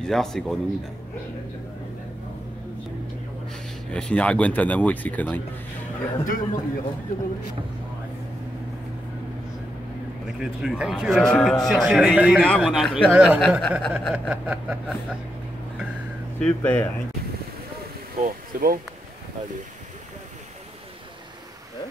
Bizarre ces grenouilles là. Il va finir à Guantanamo avec ses conneries. Avec les trucs. Cherchez les là, mon Super. Bon, c'est bon? Allez. Hein?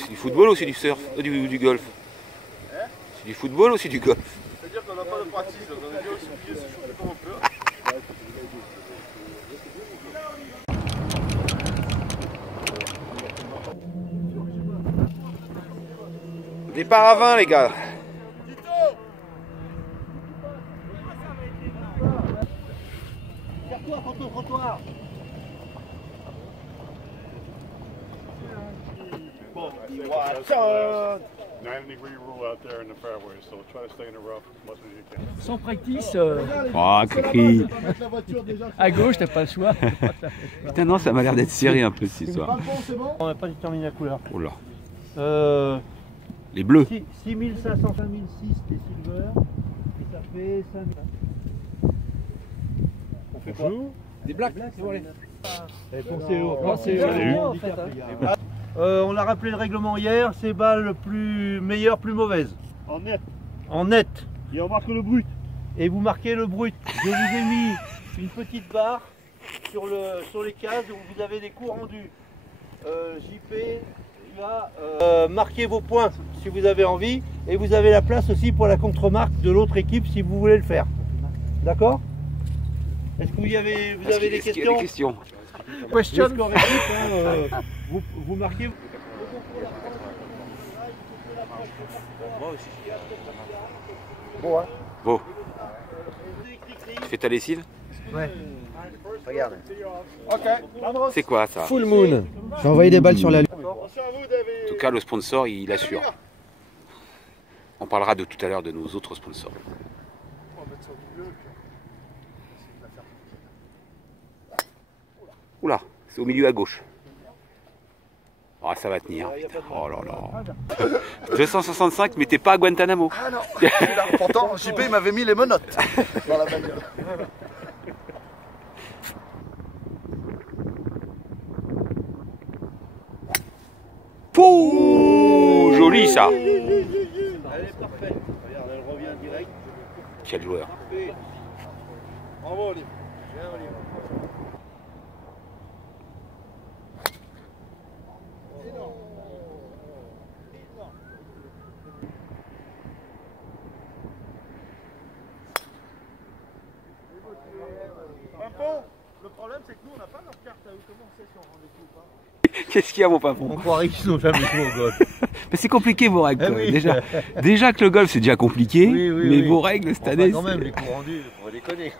C'est du football ou c'est du surf? Du golf? C'est du football ou c'est du golf? C'est-à-dire qu'on n'a pas de pratique, donc on est bien aussi obligé de se chauffer comme on peut. Départ à 20 les gars. Tire-toi contre le trottoir. Bon, Watson! 9-degree rule out there in the fairway, so try to stay in the rough as much as you can. Sans practice, Oh, cri. à gauche, t'as pas le choix. Putain, non, ça m'a l'air d'être serré un peu cette histoire. On n'a pas déterminé la couleur. Oh là. Les bleus. 6500, 5006 des silver, et ça fait 5000. On fait quoi? Des blacks, c'est bon, allez. Pensez au. On a rappelé le règlement hier, c'est balle plus meilleure, plus mauvaise. En net. En net. Et on marque le brut. Et vous marquez le brut. Je vous ai mis une petite barre sur les cases où vous avez des coups rendus. JP, marquez vos points si vous avez envie, et vous avez la place aussi pour la contre-marque de l'autre équipe si vous voulez le faire. D'accord? Est-ce que vous avez des questions? Question. Vous marquez. Bon, hein. Beau. Tu fais ta lessive? Ouais. Regarde. C'est quoi ça? Full moon. J'ai envoyé des balles sur la lune. En tout cas, le sponsor, il assure. On parlera de tout à l'heure de nos autres sponsors. Oula, c'est au milieu à gauche. Oh, ça va tenir. Oh là là. 265, mais t'es pas à Guantanamo. Ah non, pourtant JP m'avait mis les menottes dans la bagnole. Pouh, joli ça. Elle est parfaite. Regarde, elle revient direct. Quel joueur. Bravo Olive. Bien Olive. Le problème c'est que nous on n'a pas leur carte à eux. Comment on sait si on rend des coups ou pas? Qu'est-ce qu'il y a mon papon? On croirait qu'ils sont jamais joué au golf. Mais c'est compliqué vos règles. Ah quand même. oui. Déjà que le golf c'est déjà compliqué, Oui, oui, mais oui. vos règles cette année. Quand même les coups rendus, on va déconner.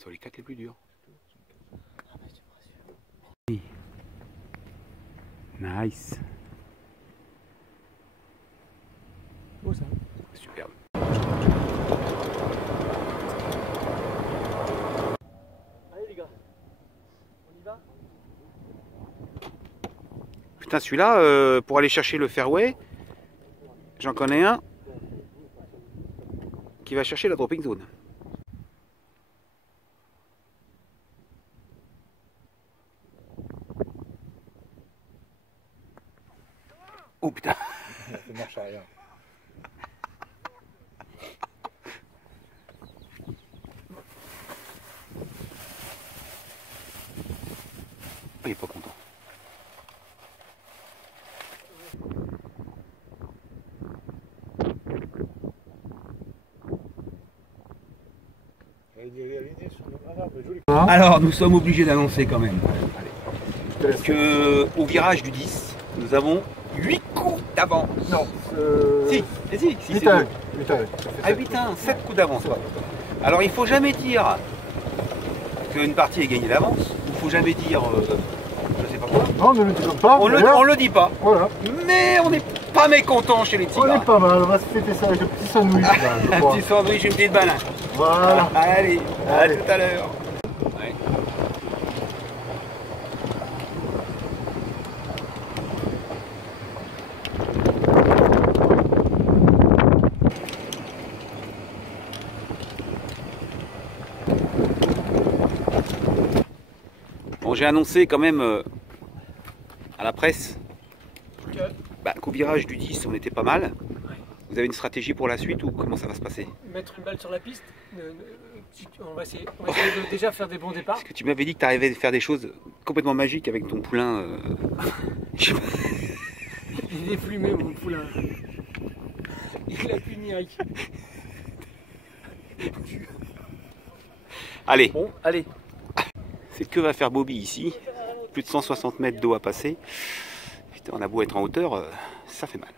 Sur les 4 les plus durs. Nice. Beau ça. Superbe. Allez les gars, on y va? Putain, celui-là, pour aller chercher le fairway, j'en connais un qui va chercher la dropping zone. Oh putain. C'est marche arrière. Il est pas content. Alors, nous sommes obligés d'annoncer quand même que au virage du 10, nous avons 8 coups d'avance. Non. Si, si, c'est 8-1. à 8-1, 7 coups d'avance. Alors, il faut jamais dire qu'une partie est gagnée d'avance. Il faut jamais dire, je sais pas quoi. Non, ne le disons pas. On le dit pas. Voilà. Mais on n'est pas mécontent chez les On tigres. est pas mal, on va se fêter ça avec un petit sandwich. Là, je Un crois. petit sandwich, une petite banane. Voilà. Allez, à Allez. tout à l'heure. Ouais. Bon, j'ai annoncé quand même à la presse qu'au virage du 10, on était pas mal. Vous avez une stratégie pour la suite ou comment ça va se passer? Mettre une balle sur la piste. On va essayer de déjà faire des bons départs. Parce que tu m'avais dit que tu arrivais à faire des choses complètement magiques avec ton poulain. Je sais pas. Il est plumé, mon poulain. Il a plus de miracle. Allez, Bon, allez. c'est que va faire Bobby ici. Plus de 160 mètres d'eau à passer. Putain, on a beau être en hauteur, ça fait mal.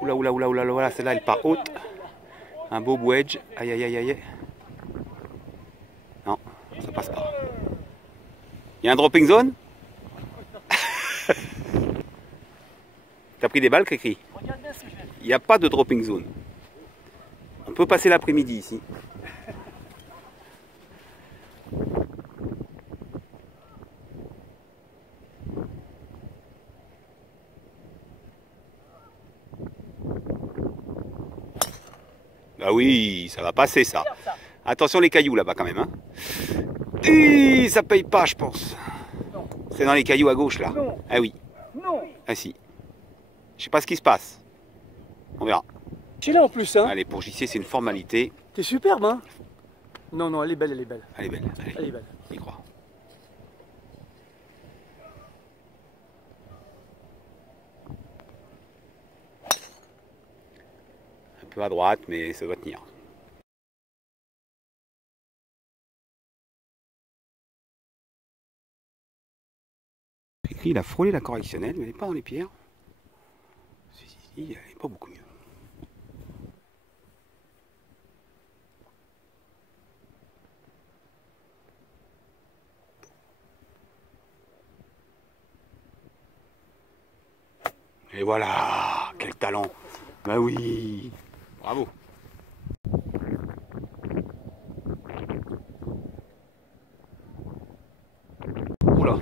Oula, oula, oula, oula, oula, celle-là elle part haute. Un beau wedge. Aïe, aïe, aïe, aïe. Non, ça passe pas. Il y a un dropping zone. T'as pris des balles, Cricri? Il n'y a pas de dropping zone. On peut passer l'après-midi ici. Ah oui, ça va passer ça. Attention les cailloux là-bas quand même. Hein. Et ça paye pas, je pense. C'est dans les cailloux à gauche là. Non. Ah oui. Non. Ah si. Je sais pas ce qui se passe. On verra. Tu es là en plus, hein. Allez, pour JC, c'est une formalité. T'es superbe, hein. Non, non, elle est belle, elle est belle. Elle est belle. Allez, Elle est belle. on y croit. Un peu à droite, mais ça doit tenir. Il a frôlé la correctionnelle, mais elle n'est pas dans les pierres. Si, elle n'est pas beaucoup mieux. Et voilà, quel talent. Bah oui, bravo. Oula.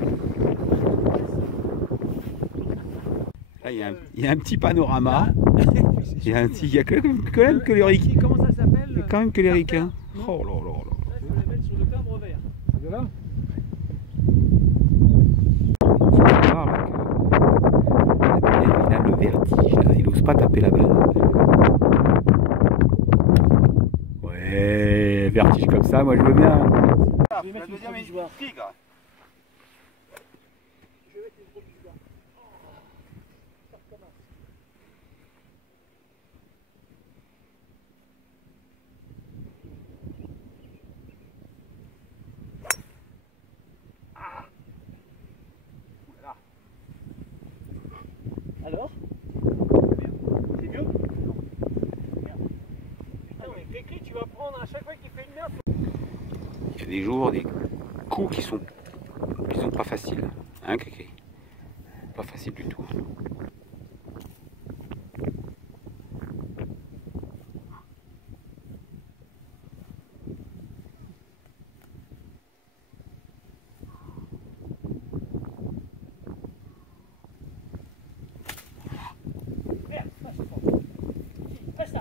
Là, il y a un petit panorama. Il y a quand même que les ricains. Comment ça s'appelle? Il y a quand même que les ricains. Oh là là là. Là, il faut les mettre sur le timbre vert. C'est de là? Il a le vertige, là. Il n'ose pas taper la balle. Ouais, vertige comme ça, moi je veux bien. La deuxième est tigre. Alors? C'est mieux? Putain, mais Cricri, tu vas prendre à chaque fois qu'il fait une merde. Il y a des jours, des coups qui sont pas faciles. Hein, Cricri? Pas facile du tout.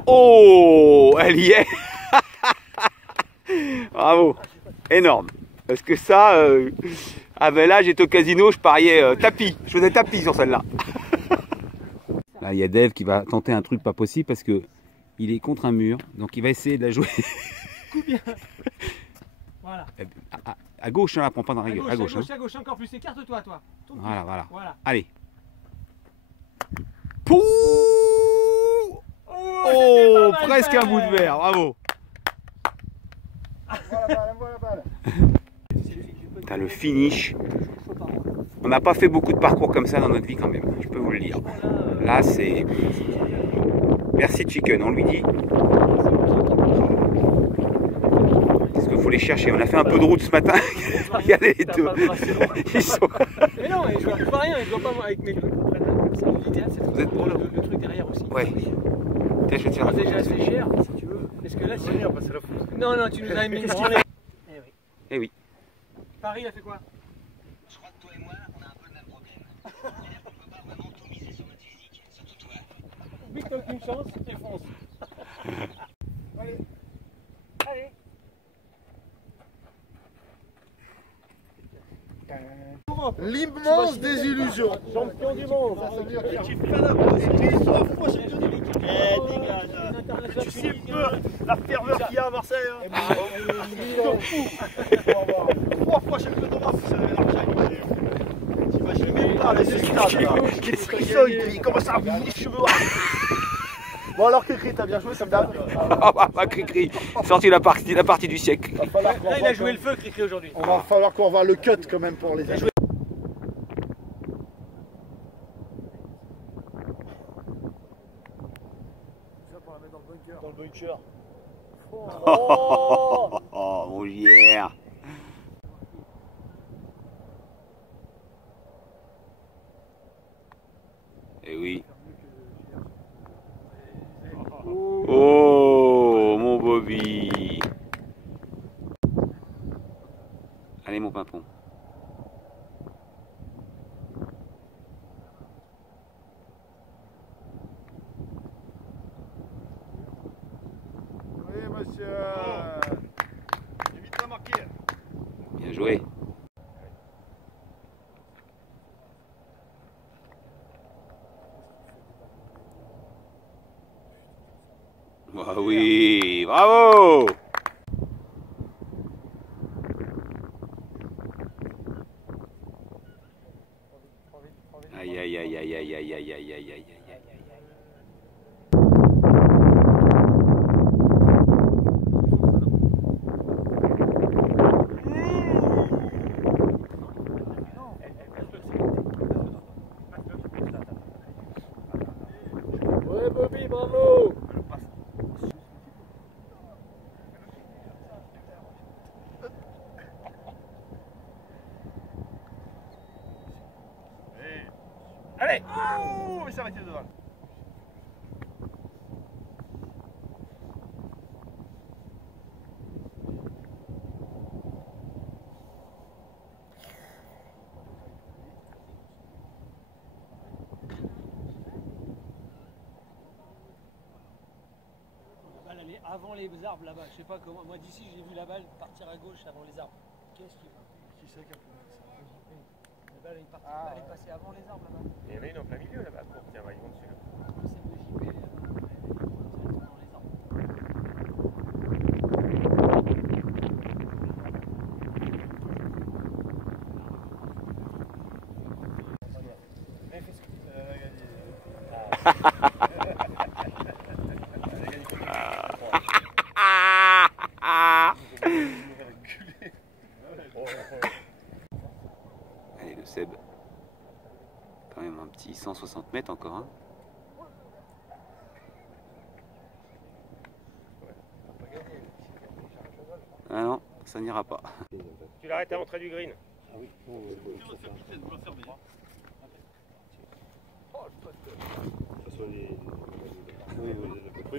Oh, elle y est. Bravo, énorme. Parce que ça, ah ben là j'étais au casino, je pariais tapis, je faisais tapis sur celle-là. Là il y a Dave qui va tenter un truc pas possible parce que il est contre un mur, donc il va essayer de la jouer. Coup bien. Voilà. À gauche, hein, prends pas dans la gueule. À gauche, à gauche, encore plus. Écarte-toi, toi. Tourne plus. Voilà, voilà. Voilà. Allez. Pouh. Oh, presque un bout de verre, bravo. T'as le finish. On n'a pas fait beaucoup de parcours comme ça dans notre vie quand même, je peux vous le dire. Là c'est... Merci Chicken, on lui dit. Parce qu'il faut les chercher. On a fait un peu de route ce matin. Regardez les deux. Ils sont... Mais non, je vois pas rien, je vois pas moi avec mes... Vous êtes pour le truc derrière aussi. Ouais. Tiens, je vais te faire un C'est déjà assez cher, si tu veux. Est-ce que là, si... Non, non, tu nous as mis une branlée. Eh oui. Eh oui. Paris, il a fait quoi? Je crois que toi et moi, on a un peu le même problème. C'est-à-dire qu'on peut pas vraiment tout miser sur notre physique, surtout toi. Oui, t'as aucune chance, et fonce. Allez. Allez. L'immense désillusion. Champion du monde. Ça veut dire qu'il y a- Tu fais la c'est 3 fois champion du monde. Eh, dégage. Tu sais peu la ferveur qu'il y a à Marseille. Hein. 3 fois champion d'Europe, c'est l'argent. T'imagines même pas les stades là. Les frissons, il commence à avoir les cheveux. Bon alors Cricri, t'as bien joué comme d'hab. Ah bah Cricri, sorti la partie du siècle. Là, il a joué le feu, Cricri, aujourd'hui. On va falloir qu'on voit le cut quand même pour les amis. Dans le bunker. Oh mon hier. Eh oui. Oh mon Bobby. Allez mon pimpon. Oui, monsieur. Évite de marquer. Bien joué. Ah oui, bravo. Aïe aïe aïe aïe aïe aïe aïe aïe aïe aïe. Ouais, Bobby, bravo. Allez. Oh, ça va être devant. La balle, elle est avant les arbres là-bas. Je sais pas comment. Moi, d'ici, j'ai vu la balle partir à gauche avant les arbres. Qu'est-ce qui c'est qui a fait ça? La balle elle est passée avant les arbres là-bas. Il y en a une en plein milieu là-bas, court. Tiens, va, ils vont dessus. Là. Celle de JP, elle est directement dans les arbres. Allez le Seb. Quand même un petit 160 mètres encore. Hein. Ah non, ça n'ira pas. Tu l'arrêtes à l'entrée du green. Oui,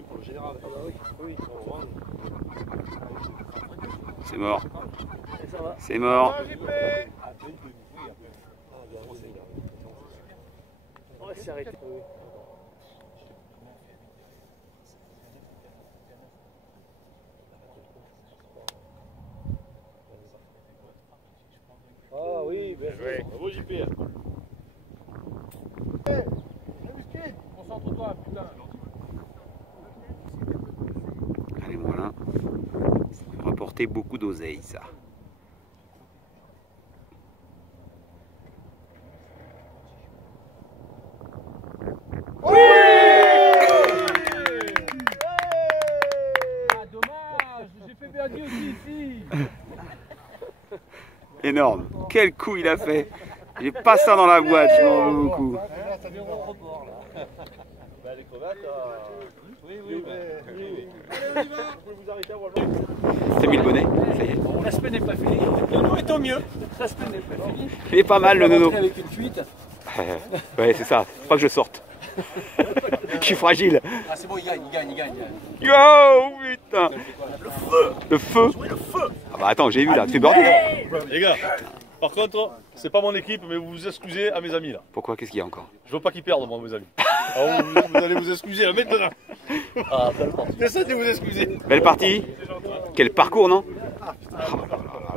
pour le général. C'est mort. C'est mort. On va s'arrêter. Ah oui, bien joué. Bravo JP. Concentre-toi, putain. Allez voilà. Ça peut rapporter beaucoup d'oseille ça. Énorme. Quel coup il a fait. J'ai pas ça dans la boîte, je m'en veux beaucoup. Les crevettes, oui. C'est mis le bonnet, ça y est. La semaine n'est pas finie. Le nono est au mieux. La semaine n'est pas finie. Il est pas mal le nono. Avec une fuite. Ouais, c'est ça. Faut pas que je sorte. Je suis fragile. Ah, c'est bon, il gagne. Yo, putain. Le feu. Ah bah attends, j'ai vu là, tu fais border là. Les gars, par contre, c'est pas mon équipe, mais vous vous excusez à mes amis là. Pourquoi, qu'est-ce qu'il y a encore? Je veux pas qu'ils perdent, moi, mes amis. Alors, vous allez vous excuser là maintenant. Ah, j'essaie de vous excuser. Belle partie. Quel parcours, non? Oh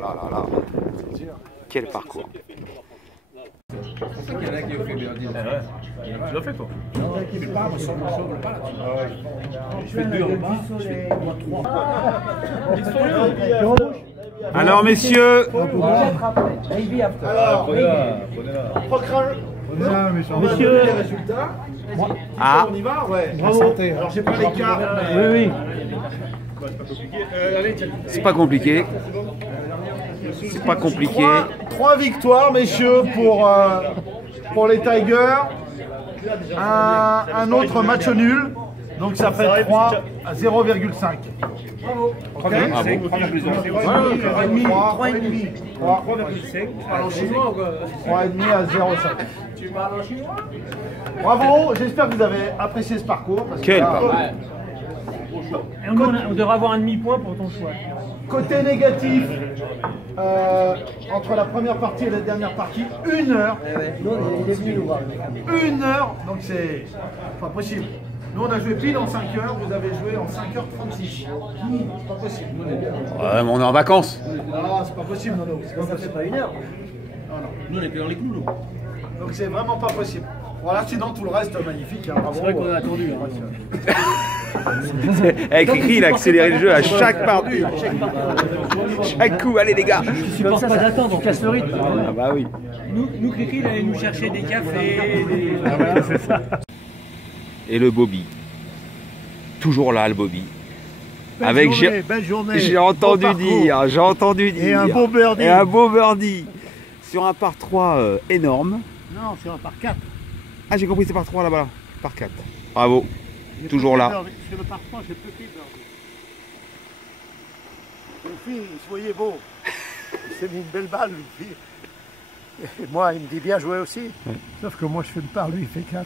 là là là là. Quel parcours. Tu l'as fait toi? Alors messieurs, Messieurs, les résultats. ah, On y va, ouais. Bravo. Alors j'ai pas les cartes. Oui. c'est pas compliqué. C'est pas compliqué. Trois victoires, messieurs, pour les Tigers. Un autre match nul. Donc ça fait 3 à 0,5. Bravo. Ok. Ah bon. 3,5 à 0,5. Bravo, j'espère que vous avez apprécié ce parcours. Parce que Quel là, parcours. Et on devrait avoir un demi-point pour ton choix. côté négatif, entre la première partie et la dernière partie, 1 heure. 1 heure, donc c'est pas possible. Nous on a joué pile en 5 heures, vous avez joué en 5h36. C'est pas possible. Ouais, mais on est en vacances. Non, c'est pas possible, Nono. Ça fait pas 1 heure. Nous, on est plus dans les clous, nous. Donc c'est vraiment pas possible. Voilà, sinon tout le reste magnifique. Hein, C'est vrai qu'on a attendu. Avec Cricri, il a accéléré le jeu à chaque partie. Chaque coup, allez les gars. Tu supportes pas d'attendre, on casse le rythme. Ah bah oui. Nous Cricri, il allait nous chercher des cafés, des... Et le Bobby. Toujours là, le Bobby. Avec belle journée. j'ai entendu dire. Et un beau birdie. Et un beau birdie. Sur un par 3 énorme. Non, c'est un par 4. Ah, j'ai compris, c'est par 3 là-bas. Par 4. Bravo. Toujours là. Sur le par 3, j'ai petit birdie. Une fille, il se voyait beau. Il s'est mis une belle balle, une fille. Et moi, il me dit bien jouer aussi. Ouais. Sauf que moi, je fais une part, lui, il fait 4.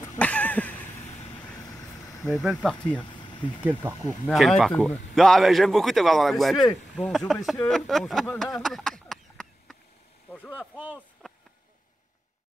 Mais belle partie. Hein. Puis quel parcours. Mais Quel arrête, parcours. Non, mais j'aime beaucoup t'avoir dans la boîte. Messieurs, bonjour messieurs, bonjour madame. Bonjour la France.